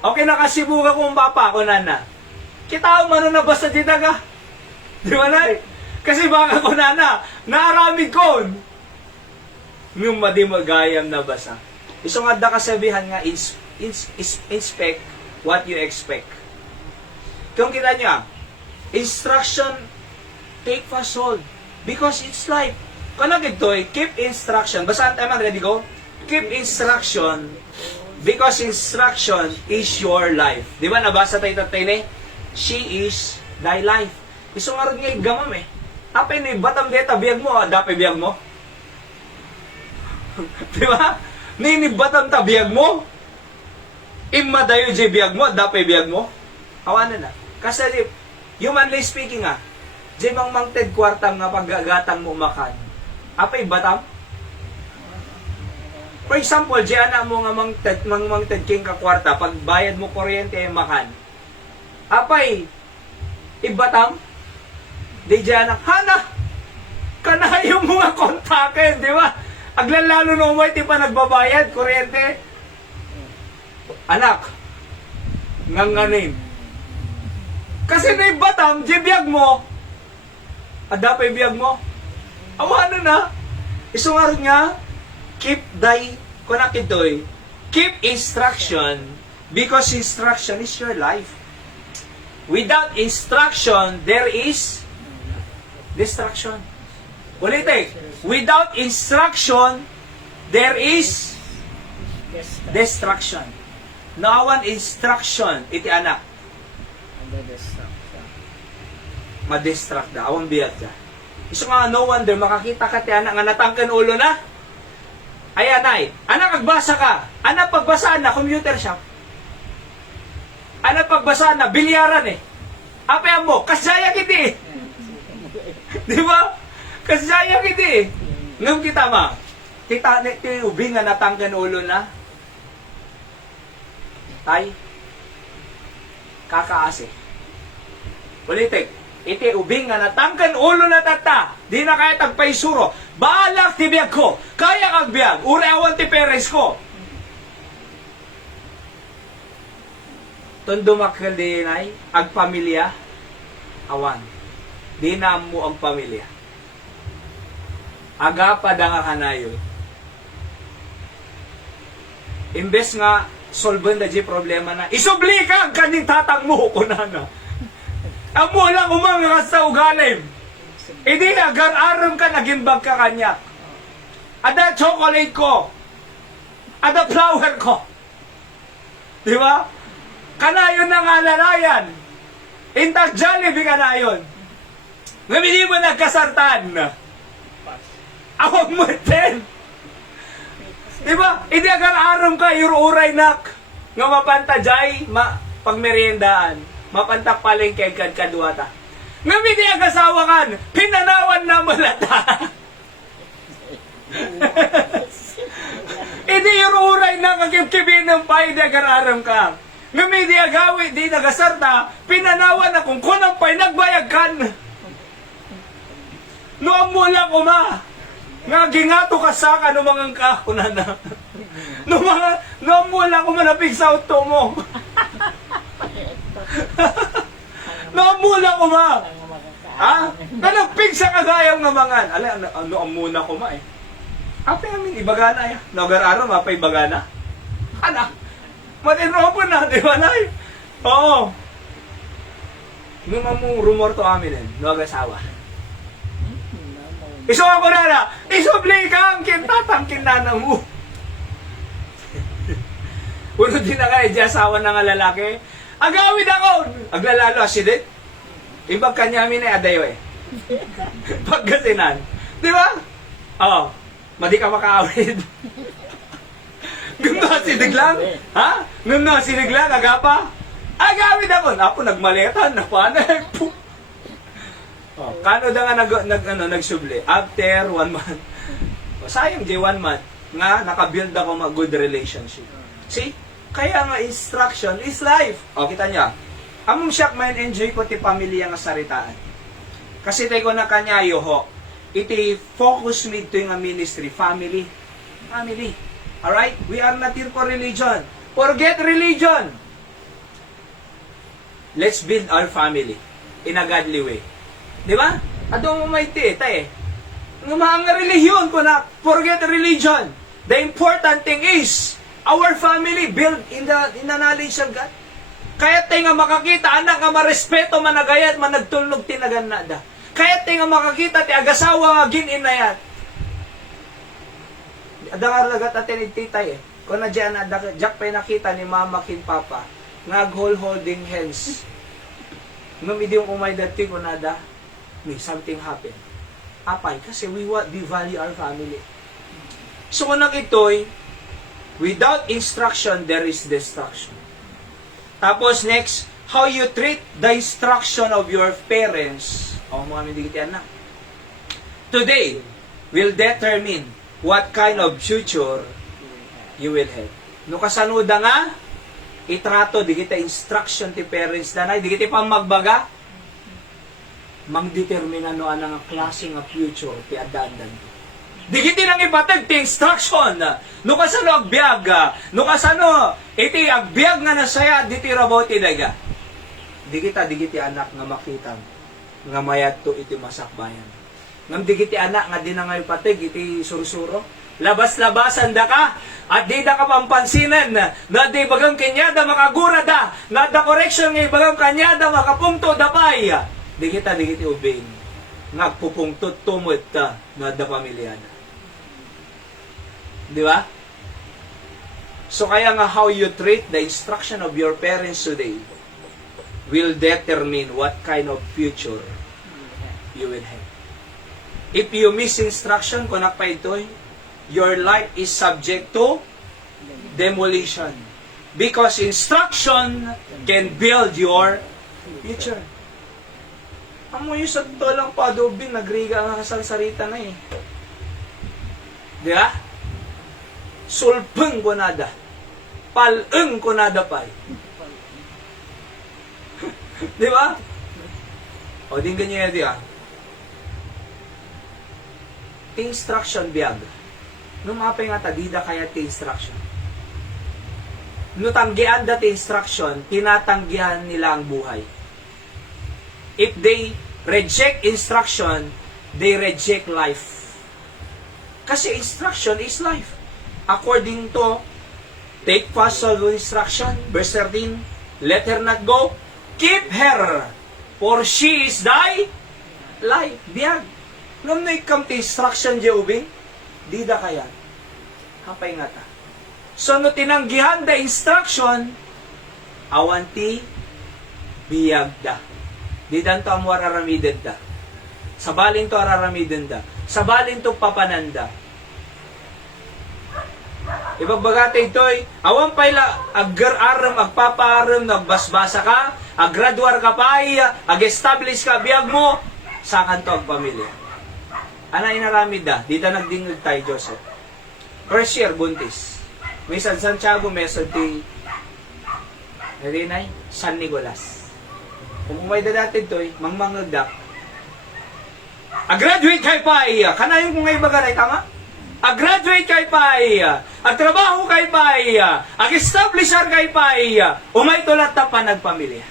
Okay, nakasibog akong papa ko, nana. Kita ang mano na basta dita ka. Di ba, Nay? Kasi baka ko, nana, naramid ko. Nung madimagayam na basa. Isang adda kasabihan nga, inspect what you expect. Kung kita nyo, instruction, take fast hold. Because it's life. Kung nagito keep instruction. Basaan tayo man, ready go? Keep instruction because instruction is your life. Di ba, nabasa tayo tatay she is thy life. Isang arod nga gamam eh. Apay ni batam deta, biyag mo, dapat biyag mo. Di ba? Ninibatam ta biyag mo. Imadayo jay biyag mo, dapat biyag mo. Awanan na. Kasi humanly speaking jay mang ted kwartam nga paggagatang mo makan. Apay batam? For example, diyan na mo nga mangted king ka kwarta, pag bayad mo kuryente ay makan. Apay, ibatam, di diyan na, hana, kanayo mo nga kontakin, di ba? Aglalalo no mo, ti pa nagbabayad, kuryente. Anak, nganganin. Kasi na ibatam, di biyag mo, ada pa ibiyag mo, awano na. Isungarod nga, keep thy, kunakitoy, keep instruction, because instruction is your life. Without instruction, there is destruction. Ulitin, without instruction, there is destruction. Naawan instruction, iti anak, Under destruction. ma-distract na, awan biyat ka. Iso nga, no wonder, makakita ka ti anak nga natangkan ulo na. Ay, anay, anak, agbasa ka. Anak, pagbasaan na, computer shop. Anak, pagbasaan na, bilyaran eh. Apay mo, kasaya kiti eh. Di ba? Kasaya kiti eh. Ngam kita ma, kita ti ubi nga natangkan ulo na. Tay, kakaase. Ulitik, iti ubing nga natangkan ulo na tata, di na kaya tagpaisuro, baalak ti biyag ko, kaya kag biyag, uri awan ti peres ko. Tondo makkel di nay, ag pamilya, awan. Di na mo ang pamilya. Aga pa da nga kanayon. Imbes nga, solven da di problema na, isubli ka ang kaning tatang mo, kunana. Amo lang umangas sa ugalim. Hindi na, gar-aram ka, nagimbag ka kanya. Ada chocolate ko. Ada flower ko. Di ba? Kanayon na nga lalayan. Intag Jollibee kanayon. Ngamili mo nagkasartan. Awag mo din. Di ba? Hindi agar-aram ka, uray nak. Nga mapantajay, pagmeriendaan. Mapantak palengke kad kaduata. Ngamidi ang kasawa kan, pinanawan na malata. Hindi uray na kakipkipin ng pay di agararam ka. Ngamidi agawi di nagasarta, pinanawan na kung kunang pay nagbayag kan. Noong mula ko ma, nga gingato ka sa ka no mga kakunan na. Noong mula ko manapig sa auto mo. Namula ko ma. Ha? Nalagpig sa kagayang nga mangan. Ano ang muna ko ma eh. Apay amin ibagana ya. Nagar-araw apay ibagana. Ana. Matinropo na, di ba nay? Oo. Nung mamong rumor to amin eh. Nagasawa. Iso ako na na. Isubli ka ang kintatang kinanang mo. Uno din na nga, asawa na nga lalaki. Agawid ako! Aglalalo asidit. Ibag kanya amin ay adayo eh. Pagkasinan. Di ba? Oo. Madi ka makaawid. Ngumno asidig lang? Ha? Ngumno asidig lang? Agapa? Agawid ako! Napo, nagmaletan. Napanay. Oh, kano da nga nagsubli? After 1 month. Oh, sayang di 1 month. Nga, nakabuild ako good relationship. See? Kaya nga instruction is life. O, kita niya. Among siyak man enjoy ko ti pamilya nga saritaan. Kasi tayo ko na kanyayo ho. Iti focus me to yung ministry. Family. Family. Alright? We are not here for religion. Forget religion. Let's build our family in a godly way. Di ba? Ato mo may ti, tayo. Nga mga religion ko na forget religion. The important thing is our family built in the knowledge of God. Kaya tayo nga makakita, anak nga marespeto, managayat, managtulog, tinagan na da. Kaya tayo nga makakita, ti agasawa nga gininayat. Adang aragat natin ititay eh. Kung na dyan, jak pa nakita ni mama kin papa, nga holding hands. Ngam hindi yung umay dati ko nada, may something happen. Apay, kasi we value our family. So kung ito'y, without instruction, there is destruction. Tapos next, how you treat the instruction of your parents. O mga mindigiti anak. Today, will determine what kind of future you will have. No kasanuda nga, itrato, di kita instruction ti parents danay, di kita pang magbaga, mangdetermina no anang klase nga future ti adandan. Di kita nang ipatag ti instruction, no kasano agbiag, no kasano, iti agbiag nga nasaya, di ti rabaw ti daga. Di kita anak nga makita, nga mayat to iti masakbayan. Ngam di kita anak nga di na nga ipatag, iti sursuro. Labas-labasan da ka, at di da ka pampansinan, na di bagang kanyada makagura da, na da correction nga bagang kanyada makapungto da pay. Di kita ubing, ngagpupungtot tumot ta, na da pamilyana. Di ba? So kaya nga how you treat the instruction of your parents today will determine what kind of future you will have. If you miss instruction, kunak pa ito'y, your life is subject to demolition. Because instruction can build your future. Amo yung sa to lang padubing, nagriga nga sa sarita na eh. Di ba? Sulpeng ko nada. Paleng ko nada pa. Di ba? O, din ganyan yan, di ba? Instruction biyag. No mapay nga tadida kaya ti instruction. No tanggian dati instruction, tinatanggihan nila ang buhay. If they reject instruction, they reject life. Kasi instruction is life. According to, take fast of instruction, verse 13, let her not go, keep her, for she is thy life. Biyag. Nung na-come to instruction, Jehovah, di da kaya. Hapay nga ta. So, no tinanggihan the instruction, awanti, biyag da. Di dan to amo araramiden da. Sabalin to araramiden da. Sabalin to papananda. Ibagbagate ito'y, awan pala, agar-aram, agpaparam, nagbasbasa ka, aggraduar ka pa, ag-establish ka, biyag mo, sa kanto ang pamilya. Ana inaramid da, di da nagdingig tayo, Joseph. First year, buntis. May San Santiago, may San T. Narinay, San Nicolas. Kung umay da dati ito'y, mangmangagdak. Ag-graduate kay pa, kanayon kung ngay bagalay, tama? Ag-graduate kay pai, ag-trabaho kay pai, ag-establisher kay pai, umay tulat na pa nagpamilya.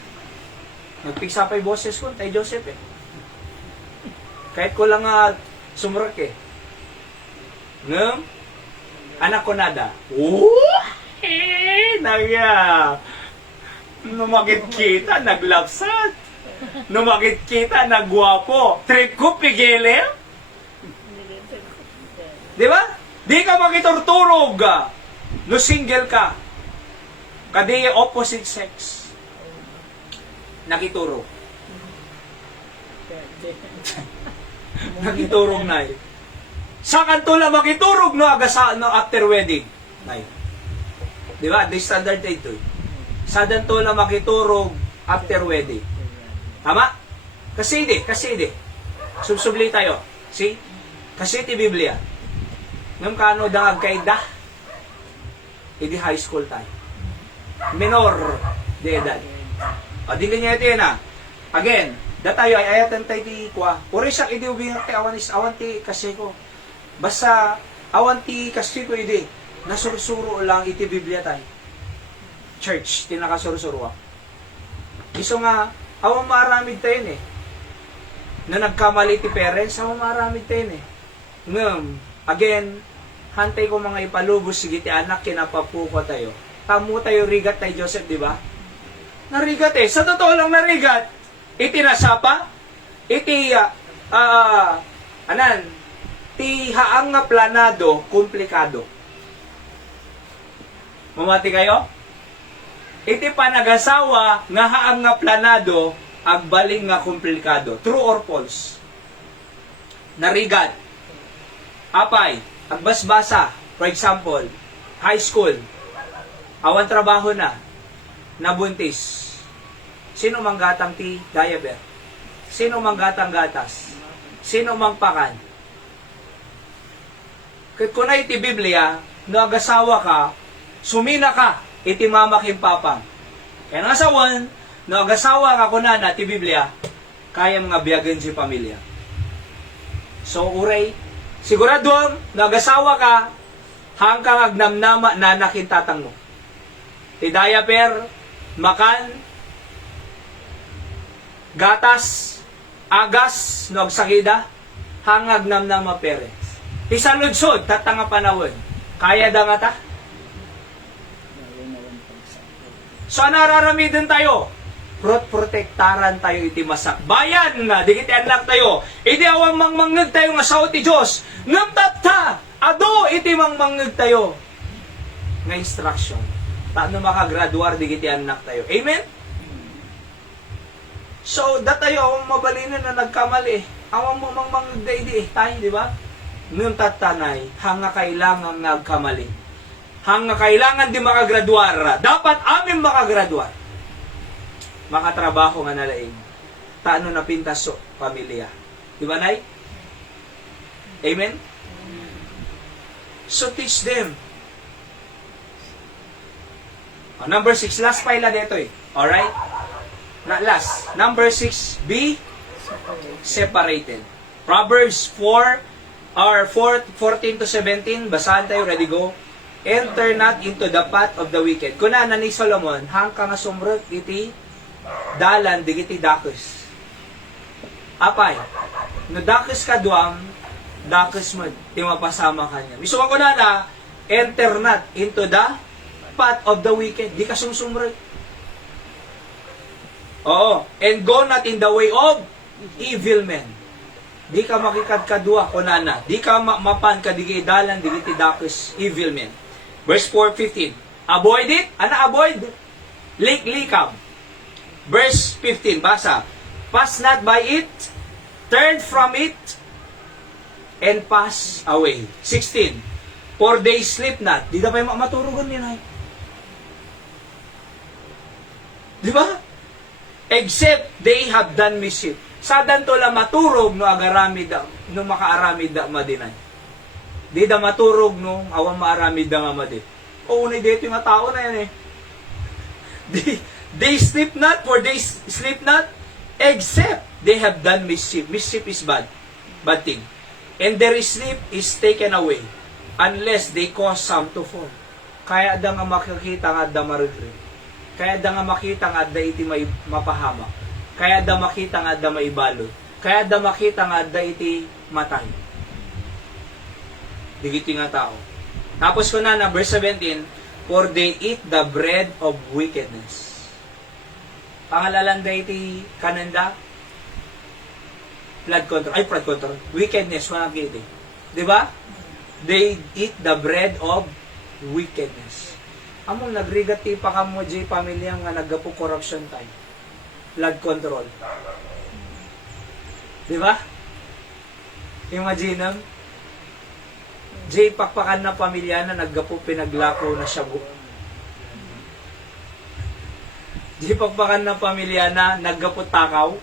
Nagpiksa pa'y boses ko, tay Joseph eh. Kahit ko lang sumrak eh. Ngam, anak ko nada. Numagit kita, naglapsat. Numagit kita, nagwapo. Trip ko, pigilin. Di ba? Di ka makiturturog. No single ka. Kadi opposite sex. Nakiturog. Nakiturog na eh. Sa kanto lang makiturog no agasa no after wedding. Nay. Di ba? The standard ito. Sa danto lang makiturog after wedding. Tama? Kasi di. Subsubli tayo. See? Kasi ti Biblia. Ngam kano dangag kay da, hindi high school tayo. Minor de edad. O, di ganyan ito yan Again, da tayo ay ayatan tayo di kwa. Puri siya, hindi ubingat kay awanti kasi ko. Basta, awanti kasi ko hindi. Nasursuro lang iti Biblia tayo. Church, tinakasursuruwa. Iso nga, awang maramid tayo eh. Na nagkamali ti parents, awang maramid tayo eh. Ngam, again, hantay ko mga ipalubos sige ti anak kinapapuko tayo. Tamo tayo rigat tayo Joseph, di ba? Narigat eh. Sa totoo lang narigat. Iti nasapa. Iti ti haang nga planado, komplikado. Mamati kayo? Iti panagasawa nga haang nga planado, agbaling nga komplikado. True or false? Narigat. Apay, agbasbasa, for example, high school, awan trabaho na, nabuntis. Sino manggatang ti diaper? Sino manggatang gatas? Sino mangpakan? Kunay ti Biblia, no agasawa ka, sumina ka, iti mama ken papa. Kaya nga asawan, no agasawa ka kunana ti Biblia, kaya mga biyagan si pamilya. So uray, siguradong no agasawa ka, hangkang agnamnama na nakintatang mo. Ti diaper, makan, gatas, agas, no agsakida, hangag namnama parents. Ti saludsod, tatanga panawon. Kaya da nga ta? So, nararamidin tayo. Protektaran tayo iti masak. Bayan na, digit anak tayo. Iti awang mangmangag tayo nga sao ti Diyos. Ngamtat ta, ado iti mangmangag tayo. Nga instruction. Taano makagraduar, digit anak tayo. Amen? So, tayo awang mabalinan na nagkamali. Awang mangmangag tayo, di ba? Ngamtat tanay, hanga kailangan nagkamali. Hanga kailangan di makagraduar. Dapat amin makagraduar. Makatrabaho nga nalaing. Taano na pintas so pamilya. Di ba, Nay? Amen? So teach them. Number 6. Last paila dito eh. Alright? Last. Number 6. Be separated. Proverbs 4 or 14 to 17. Basahan tayo. Ready, go. Enter not into the path of the wicked. Kuna na ni Solomon, hangka nga sumrot iti dalan digiti dakes. Apay, no dakes ka duam, dakes mo, di mapasama kanya. Misuwa ko na, enter not into the path of the wicked. Di ka sumsumrot. Oo. And go not in the way of evil men. Di ka makikadkadua, kunana. Di ka mapan ka digiti dalan digiti dakes, evil men. Verse 4:15. Avoid it. Ano avoid? Likam. Verse 15. Basa. Pass not by it. Turn from it. And pass away. 16. For they sleep not. Di na pa yung maturugan nila. Di ba? Except they have done mischief. Sadan to la maturog no agaramid no makaaramid da madinay. Di da maturog no awang maaramid da nga madi. O unay dito yung tao na yan eh. They sleep not, for they sleep not, except they have done mischief. Mischief is bad. Bad thing. And their sleep is taken away, unless they cause some to fall. Kaya da nga makikita nga da marugre. Kaya da nga makita nga da iti may mapahama. Kaya da makita nga da maibalot. Kaya da makita nga da iti matay. Digiti nga tao. Tapos ko na verse 17, for they eat the bread of wickedness. Pangalalan da iti kananda, blood control. Wickedness, walang iti. Diba? They eat the bread of wickedness. Among nagrigat ti pa kamo di pamilya nga naggapo corruption tayo. Blood control. Diba? Imagine ang Jay pakpakan na pamilya na naggapo pinaglako na shabu. Jay pakpakan na pamilya na naggapo takaw.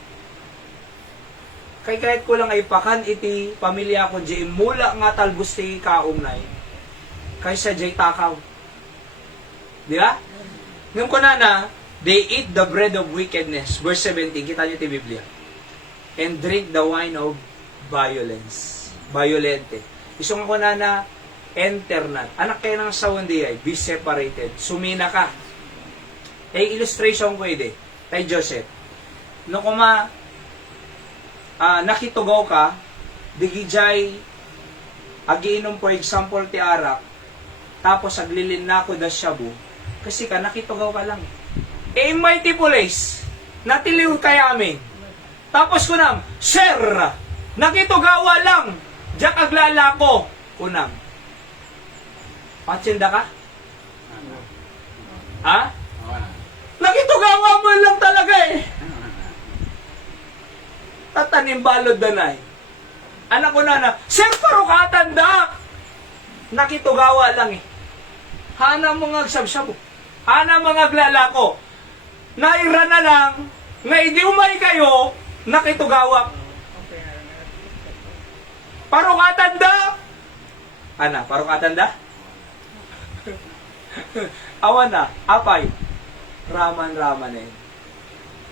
Kay kahit ko lang ay pakan iti pamilya ko Jay mula nga talbos ti kaong nay. Kaysa Jay takaw. Di ba? Ngayon ko na, they eat the bread of wickedness. Verse 17, kita nyo iti Biblia. And drink the wine of violence. Violente. Isong ako na enter not. Anak kayo ng sawan di ay, be separated. Sumina ka. Eh, illustration ko ide. Tay Joseph. No kuma, nakitugaw ka, digijay, agiinom for example ti arak, tapos aglilin na ako da shabu, kasi ka nakitugaw ka lang. Eh, mighty police, natiliw kaya amin. Tapos kunam, sir, nakitugawa lang, diyak aglala ko, kunam. Patsinda ka? Ha? Nakitugawa mo lang talaga eh. Tatanim balod danay. Anak ko na, sir, paro ka tanda. Nakitugawa lang eh. Hana mga agsabsabo. Hana mga aglalako. Naira na lang, nga hindi umay kayo, nakitugawa. Paro ka tanda. Ana, paro ka tanda? Awan na, apay. Raman eh.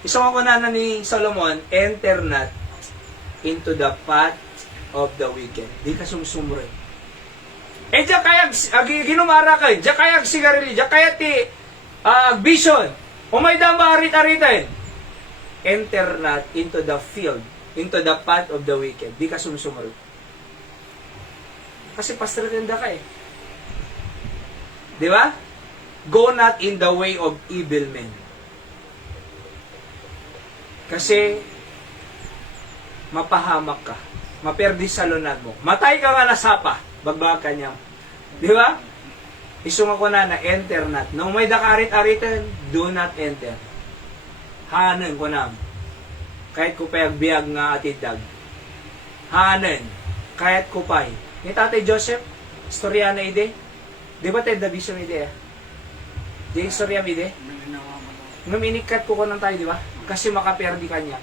Isang ako na ni Solomon, enter not into the path of the wicked. Di ka sumsumre. Diyan kaya, ginumara ka, diyan kaya sigarilyo, diyan kaya ti, vision, umay dama arit-aritin. Enter not into the field, into the path of the wicked. Di ka sumsumre. Kasi pastrenda ka eh. Di ba? Go not in the way of evil men. Kasi, mapahamak ka. Maperdi sa lunag mo. Matay ka nga nasapa. Bagbaka niya. Di ba? Isung ako na enter not. Nung may dakarit-aritan, do not enter. Hanan ko na. Kahit ko pa'y agbiag nga atidag. Hanan. Kahit ko pa'y. Ni Tatay Joseph, istorya na ide. Di ba tayo dabiso mo ide? Di istorya mo ide? Nung inikat ko ng tayo, di ba? Kasi makaperdi ka niya.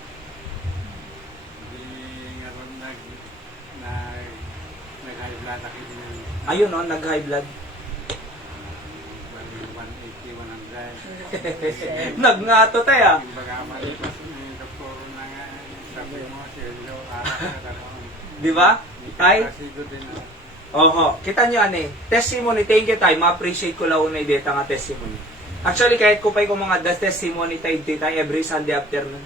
Ayun no, nag-high blood. 180, 100. Nagngato tayo. Di ba? Ay? Oho. Kita nyo ane, testimony, thank you tayo. Ma-appreciate ko lang una ideta nga testimony. Actually, kahit ko pa'y ko mga testimony tayo every Sunday afternoon.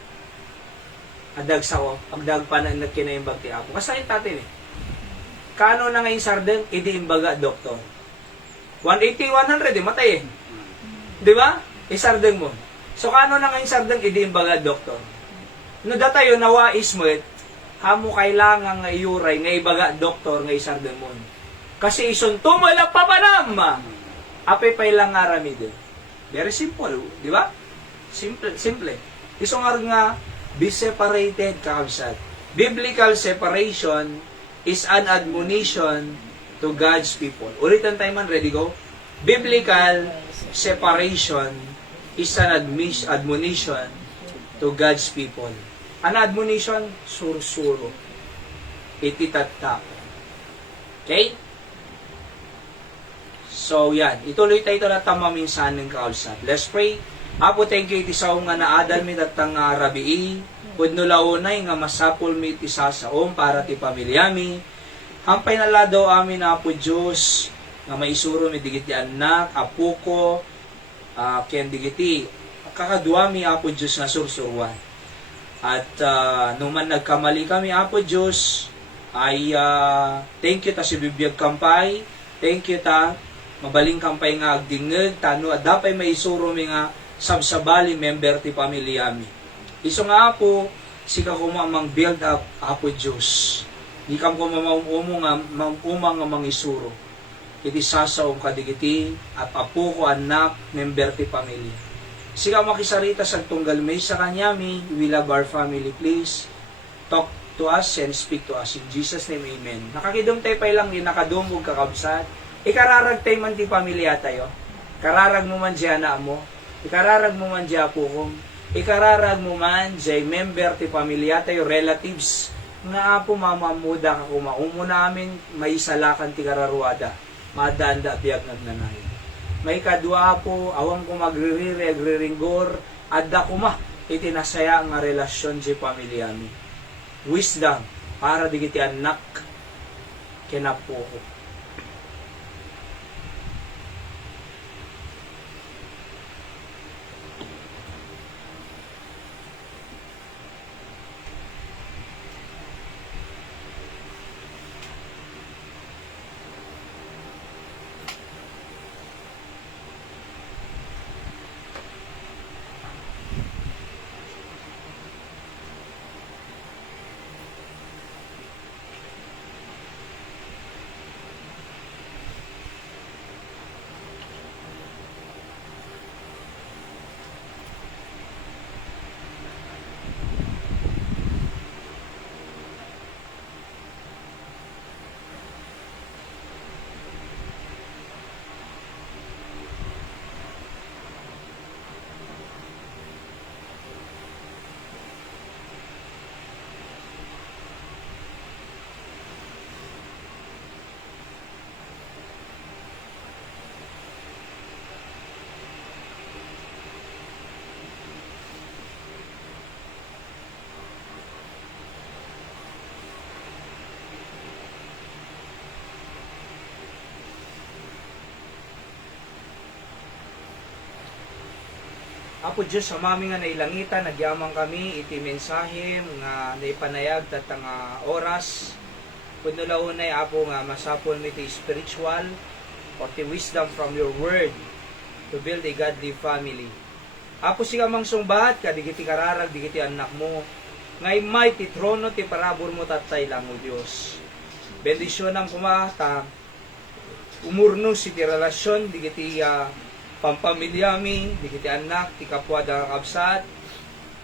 Adag sa ko. Pagdag pa na kinaimbag ti Apo. Kasayin tatin eh. Kano na ngayon sarden, idi imbaga, doktor. 180, 100 eh, matay eh. Di ba? Isarden mo. So, kano na ngayon sarden, idi imbaga, doktor. No datayo, nawais mo it, hamo kailangan nga iuray, nga ibaga, doktor, nga isarden mo. Kasi ison, tumala pa ba nama? Ape pa ilang arami din. Very simple, di ba? Simple. Isong nga, be separated, kakabsat. Biblical separation is an admonition to God's people. Ulitan tayo man, ready go? Biblical separation is an admonition to God's people. An admonition, sursuro. Ititatak. Okay? So, yan. Ituloy tayo ito na tamaminsan ng kaulsat. Let's pray. Apo, thank you iti sa nga naadal mi datang rabii. Pudno launay nga masapul mi iti sasaom para ti pamilyami. Hampay nalado amin Apo Diyos nga maisuro mi digiti anak, apo ko, ken digiti kakadua mi Apo Diyos nga sursuruan. At nung man nagkamali kami Apo Diyos, ay thank you ta si bibiyag kampay. Thank you ta mabaling kampay nga agdingeg tano at dapay maisuro mi nga sabsabali member ti pamilyami. Iso nga Apo, sika ko mamang build up Apo Diyos. Di kam ko mamaumo nga mamumang nga mangisuro. Iti sasaom kadigiti at apo ko anak member ti pamilya. Sika makisarita sa tunggal may sa kanyami. We love our family, please. Talk to us and speak to us. In Jesus' name, amen. Nakakidum tayo pa lang din, nakadumog kakabsat. Ikararag tayo man ti pamilya tayo. Kararag mo man dyan na mo. Ikararag mo man dyan po kong. Ikararag mo man dyan member ti pamilya tayo, relatives. Nga po mamamuda ka kuma. Umo namin may isalakan ti kararuada. Madanda biyag nagnanay. May kadwa po, awang ko agriringgor, adda kuma, itinasaya nga relasyon si pamilyami. Wisdom, para digiti anak, kinapo ko. Apo Diyos, sa mami nga nailangitan, nagyamang kami, iti mensahe nga naipanayag tatang oras. Kuno launay, Apo nga masapol mi ti spiritual or ti wisdom from your word to build a godly family. Apo siya mang sumbat, kadigiti kararag, digiti anak mo, ngay may ti trono ti parabor mo tatay lang o Diyos. Bendisyon ang kumata, umurno si ti relasyon, digiti pampamilyami, digiti anak, ti kapwa da kabsat,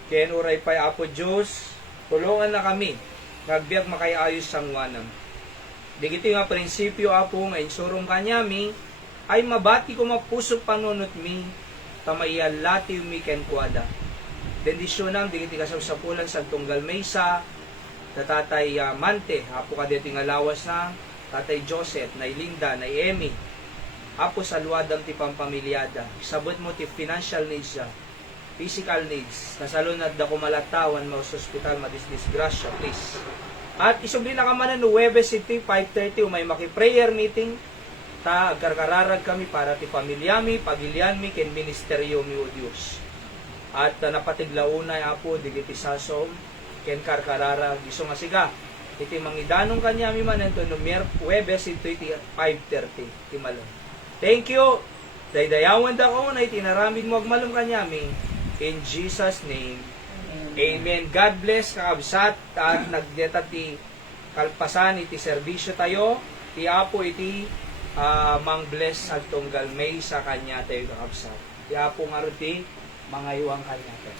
ken uray pa'y Apo Diyos, tulungan na kami, nagbiag makayayos sang wanam. Digiti nga prinsipyo, Apo, nga insurong kanyami, ay mabati ko mapusok panunot mi, tamayalati mi ken kuada. Bendisyon ang digiti kasapulan sa tunggal maysa, tatay Mante, Apo ka dito nga lawas na, tatay Joseph, nay Linda, nay Emmy, Apo sa luwadam ti pampamilyada, sabot mo ti financial needs physical needs, nasalunad da kumalatawan mo sa hospital, madisgrasya, please. At isubli na ka man no Webes City, 5:30, may maki-prayer meeting, ta agkarkararag kami para ti pamilyami, pagilyanmi, ken ministeryo mi o Diyos. At napatiglaunay, Apo, digiti sasom, ken karkararag, iso nga siga, iti mangidanong kanyami man ito no Webes City, 5:30, ti malong. Thank you. Daydayawan da ko na itinaramid mo agmalong kanyami. In Jesus' name. Amen. God bless kakabsat at nagdeta ti kalpasan iti serbisyo tayo. Ti Apo iti mang bless at tunggal may sa kanya tayo kakabsat. Ti Apo nga rin ti mga iwang kanya tayo.